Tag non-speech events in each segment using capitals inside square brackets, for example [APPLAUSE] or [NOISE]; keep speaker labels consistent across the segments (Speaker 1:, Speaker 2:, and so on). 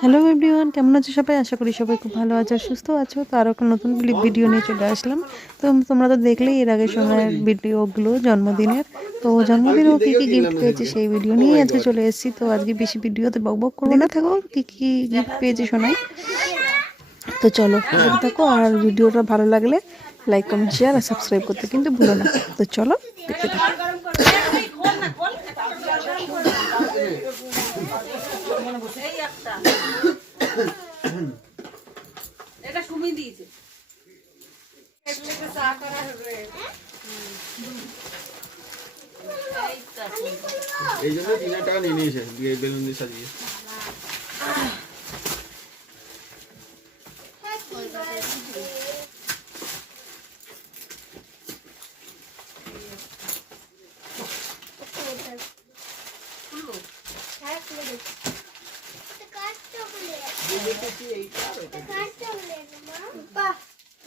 Speaker 1: Hello everyone কেমন আছো সবাই? আশা করি সবাই খুব ভালো আছে আর সুস্থ আছো। তো আরও একটা নতুন ভিডিও নিয়ে চলে আসলাম। তো তোমরা তো দেখলেই এর আগে সময়ের ভিডিওগুলো জন্মদিনের। তো জন্মদিনেও কী কী গিফট পেয়েছে সেই ভিডিও নিয়ে আজকে চলে এসেছি। তো আজকে বেশি ভিডিওতে বক বক করব না। থাকো কী কী গিফট পেয়েছে শোনাই। তো চলো থাকো। আর ভিডিওটা ভালো লাগলে লাইক কমেন্ট শেয়ার আর সাবস্ক্রাইব করতে কিন্তু ভুলো না। তো চলো দেখতে থাকো।
Speaker 2: এটা সুমি দিয়েছে।
Speaker 3: এই জন্য তিন হাজার টাকা নিয়ে নিয়েছে দিয়ে বেলুন দিয়ে সাজিয়ে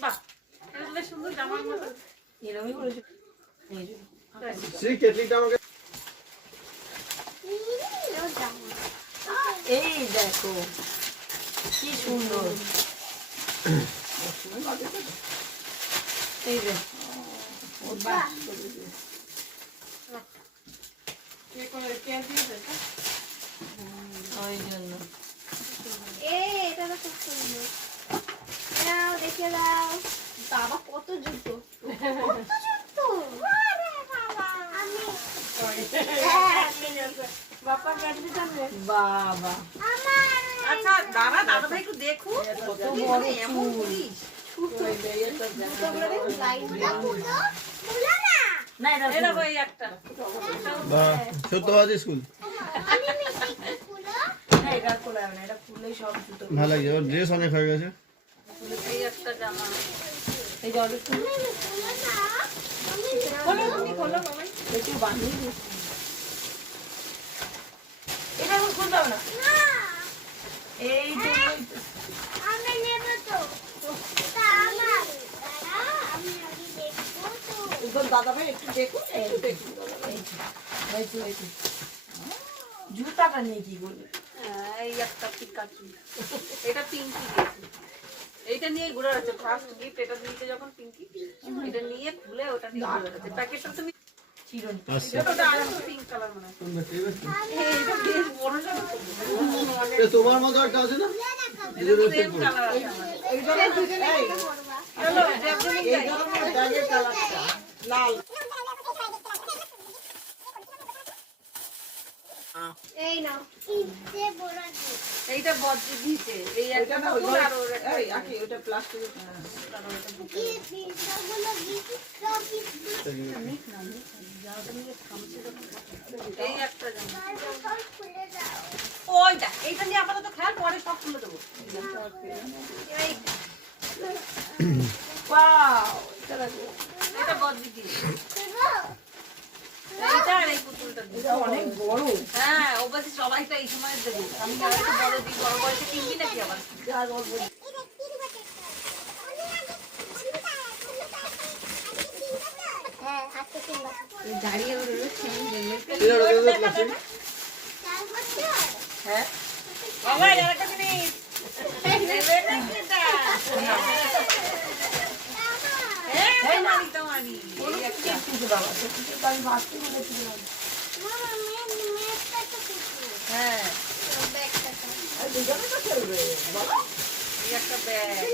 Speaker 2: বাহ এটা বেশ সুন্দর জামার মতো
Speaker 3: সেই কেটলিটা আমাকে
Speaker 4: এই দেখো কি সুন্দর। এই যে? ওই জন্য।
Speaker 5: বাবা কত জুতো বাবা।
Speaker 2: আচ্ছা দাদা দাদা ভাই একটু।
Speaker 4: কত বড়
Speaker 3: স্কুল? ভালো লাগছে। ড্রেস অনেক হয়ে গেছে।
Speaker 2: একটা জামা।
Speaker 4: এই জল খুলতে হবে না? এই দাদা ভাই একটু দেখুন এই তো একটু তো জুতাটা নিয়ে কি করবে
Speaker 2: হ্যাঁ, এই একটা পিকাচু। এটা পিঙ্কি দিয়েছে এইটা নিয়ে ঘুরে আছে ফার্স্ট গিফট এটা দিতে যখন পিঙ্কি এটা নিয়ে খুলে ওটা নিয়ে ঘুরে আছে প্যাকেটটা তুমি
Speaker 3: আচ্ছা
Speaker 2: মনে হয়
Speaker 3: তোমার মতো একটা আছে না
Speaker 2: সেম কালার আছে আমার চলো দেবজনী যাই
Speaker 5: এই নাও।
Speaker 2: এইটা বজ্র দিয়েছে। এই একটা পুতুল আর ওর একটা
Speaker 5: কি পিসগুলো গিফট সব
Speaker 2: এই একটা জামা
Speaker 5: সব খুলে দাও।
Speaker 2: ওইটা এইটা নিয়ে আপাতত খেয়াল পরে সব খুলে দেবো। এই। [COUGHS]
Speaker 4: ওয়াও এটা
Speaker 2: বজ্র দিয়েছে।
Speaker 5: দেবো
Speaker 2: আর এই পুতুলটা দিয়েছে
Speaker 4: অনেক বড়।
Speaker 2: হ্যাঁ ও বলছে সবাইটা এই সময় দেবো। আমি আর একটু বড় দিই বড় বয়সে কিনবি নাকি আবার?
Speaker 5: হ্যাঁ
Speaker 3: এটা তো plastic।
Speaker 5: চার বছর
Speaker 2: হ্যাঁ বাবা আর একটা জিনিস নেবে নাকি এটা এই মানি তোমারি এই
Speaker 4: বাবা
Speaker 2: হ্যাঁ ব্যাগ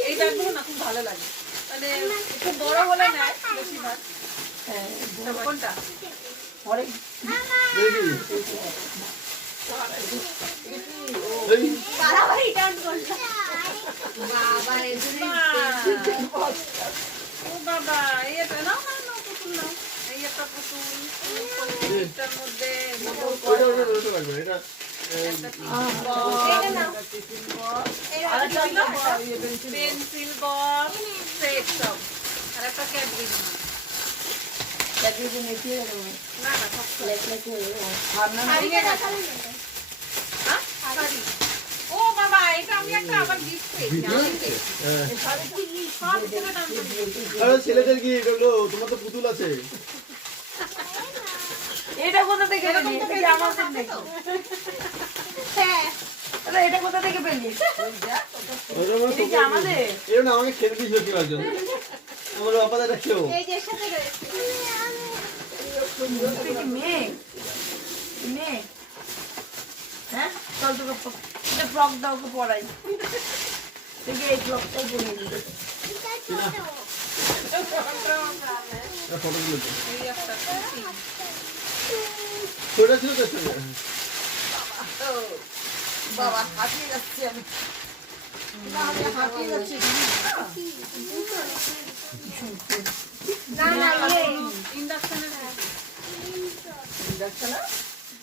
Speaker 2: এই না। খুব ভালো লাগে মানে একটু বড় হলে
Speaker 4: হ্যাঁ
Speaker 2: কোনটা
Speaker 4: অনেক
Speaker 5: বাবা বাবা
Speaker 2: ও বাবা এই একটা নাও নাও নাও পুতুল নাও এই একটা পুতুল মধ্যে
Speaker 3: এটা
Speaker 2: পেন্সিল বক্স। সেট সব আর একটা ক্যাডবেরি। না না সব
Speaker 4: হয়ে
Speaker 2: হ্যাঁ? শাড়ি। ও বাবা এটা আমি একটা আবার গিফট পেয়েছি
Speaker 3: ছেলেদের কি তোমার তো পুতুল আছে।
Speaker 4: এটা কোথা থেকে এলি? এটা?
Speaker 5: হ্যাঁ।
Speaker 4: এটা কোথা থেকে পেলি?
Speaker 3: ওটা
Speaker 4: এটা আমাদের?
Speaker 3: এর না আমাকে খেতে দিয়েছিল কি একজন আমার বাবা এটা খেও
Speaker 5: এই যে সাথে
Speaker 4: মেয়ে? মেয়ে? হ্যাঁ? চল তোকে এটা ফ্রক দাও ওকে পরাই। দেখি এই
Speaker 3: ফটো ছোটা ছিল তোর সঙ্গে?
Speaker 4: বাবা হাঁপিয়ে যাচ্ছি আমি। না, হাঁপিয়ে যাচ্ছি।
Speaker 5: না না ইয়ে
Speaker 2: ইন্ডাকশনের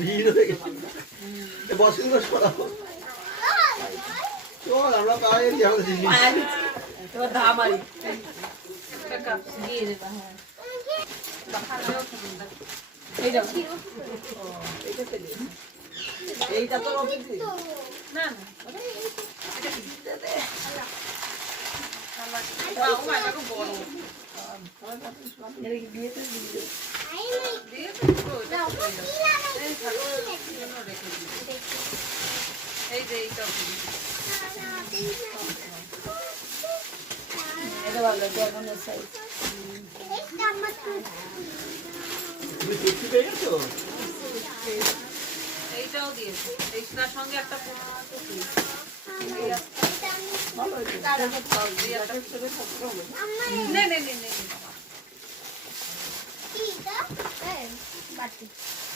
Speaker 3: ভিড় হয়ে গেছে বসুন তো সরাবো চল আমরা পাওয়া গেছি আমাদের জিনিস
Speaker 4: এবার ধামারি
Speaker 2: কাপ এটা
Speaker 4: ভালো ড্রাগনের সাইজ
Speaker 2: এইটাও দিয়েছে এইটার সঙ্গে একটা একটা নে নে নে নে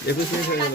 Speaker 3: একুশ মিনিট হয়ে গেল।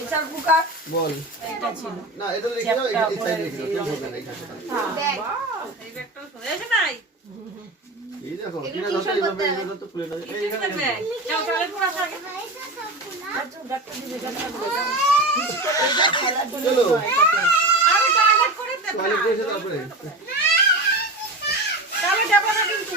Speaker 4: এছাড় বুকা
Speaker 3: বল।
Speaker 4: এটা ছিল।
Speaker 3: না এটা রেখে দাও এই এই সাইডে রেখে দাও তুমি হবে না এই খাটটা।
Speaker 5: ব্যাগ
Speaker 2: এই ব্যাগটাও শুনে নাই
Speaker 3: এই দেখো কিনা ধরতে এইভাবে এইভাবে তো খুলে দাও। এই এখানে
Speaker 2: যাও তাহলে পুরো আসা আগে
Speaker 4: আচ্ছা ডাক্তার দিবে ডাক্তার দিবে
Speaker 3: চলো।
Speaker 2: আমি টয়লেট করে দেব
Speaker 3: টয়লেট এসে তারপরে
Speaker 2: তাহলে যাব না কিন্তু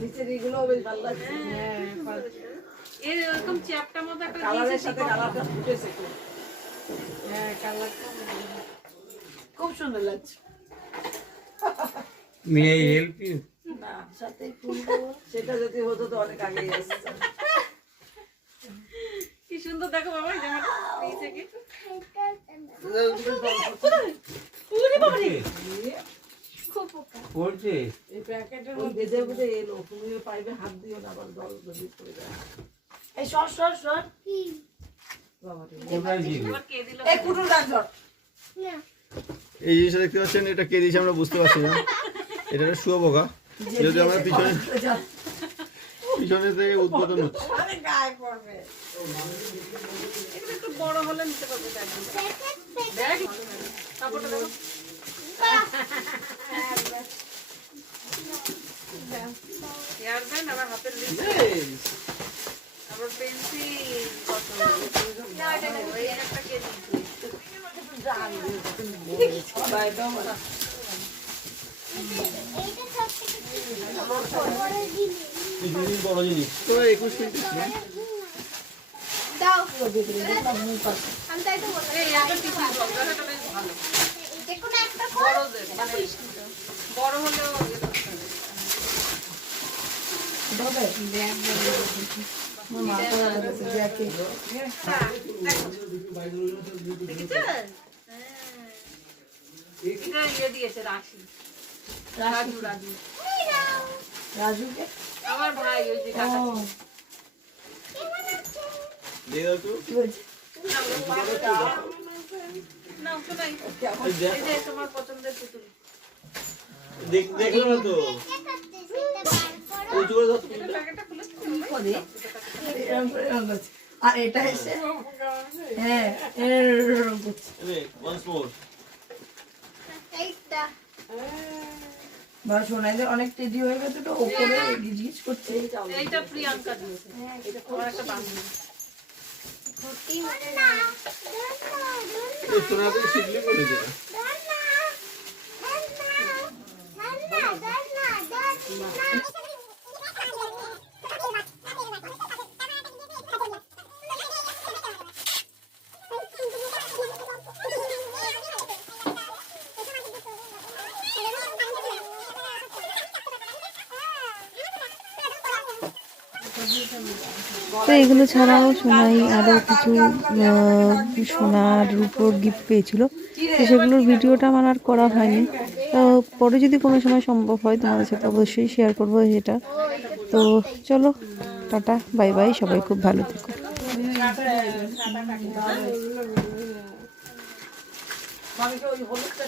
Speaker 4: নিচের এগুলো বেশ ভালো লাগছে।
Speaker 2: হ্যাঁ এর এরকম চ্যাপটা মতো একটা
Speaker 4: কালারের সাথে কালারটা ফুটেছে খুব। হ্যাঁ কালারটা খুব সুন্দর লাগছে? না সাথে ফুল সেটা যদি হতো তো অনেক আগে আসছে
Speaker 2: কি সুন্দর দেখো বাবা এই জামাটা নিচে কি
Speaker 6: পড়ছে
Speaker 4: এই প্যাকেটের মধ্যে এলো তুমি পাইবে হাত দিও না আবার জল যায়। এই সর সর সর। বাবা রে।
Speaker 6: কোথায় ছিল
Speaker 2: এবার কে দিল?
Speaker 4: এই কুটুর গান সর
Speaker 5: না।
Speaker 3: এই জিনিসটা দেখতে পাচ্ছেন এটা কে দিয়েছে আমরা বুঝতে পারছি না। এটা একটা শুয়োপোকা। যদি আমরা পিছনে পিছনে থেকে উদ্বোধন হচ্ছে।
Speaker 4: আরে গায়ে পড়বে
Speaker 2: এটা একটু বড়
Speaker 5: জিনিস
Speaker 3: তো একুশ মিনিট
Speaker 5: দাও। আমি তাই তো
Speaker 2: ভালো বড় হলেও
Speaker 4: রাজুকে
Speaker 2: আমার ভাই ওই যে কাকা
Speaker 3: দিয়ে তো দেখল তো।
Speaker 4: আর এটা এসে হ্যাঁ এরকম করছে। সোনাইদের অনেক টেডি হয়ে গেছে তো ওপরে গিজগিজ করছে।
Speaker 2: এইটা প্রিয়াঙ্কা দিয়েছে। একটা বান্ধবী
Speaker 5: না
Speaker 3: এই সোনাতে শিখলি করে
Speaker 1: এগুলো ছাড়াও সোনাই আরও কিছু সোনার উপর গিফট পেয়েছিল। তো সেগুলোর ভিডিওটা আমার আর করা হয়নি। তো পরে যদি কোনো সময় সম্ভব হয় তোমাদের সাথে অবশ্যই শেয়ার করব সেটা তো চলো, টাটা বাই বাই সবাই খুব ভালো থেকো।
Speaker 4: ওই হলুদটা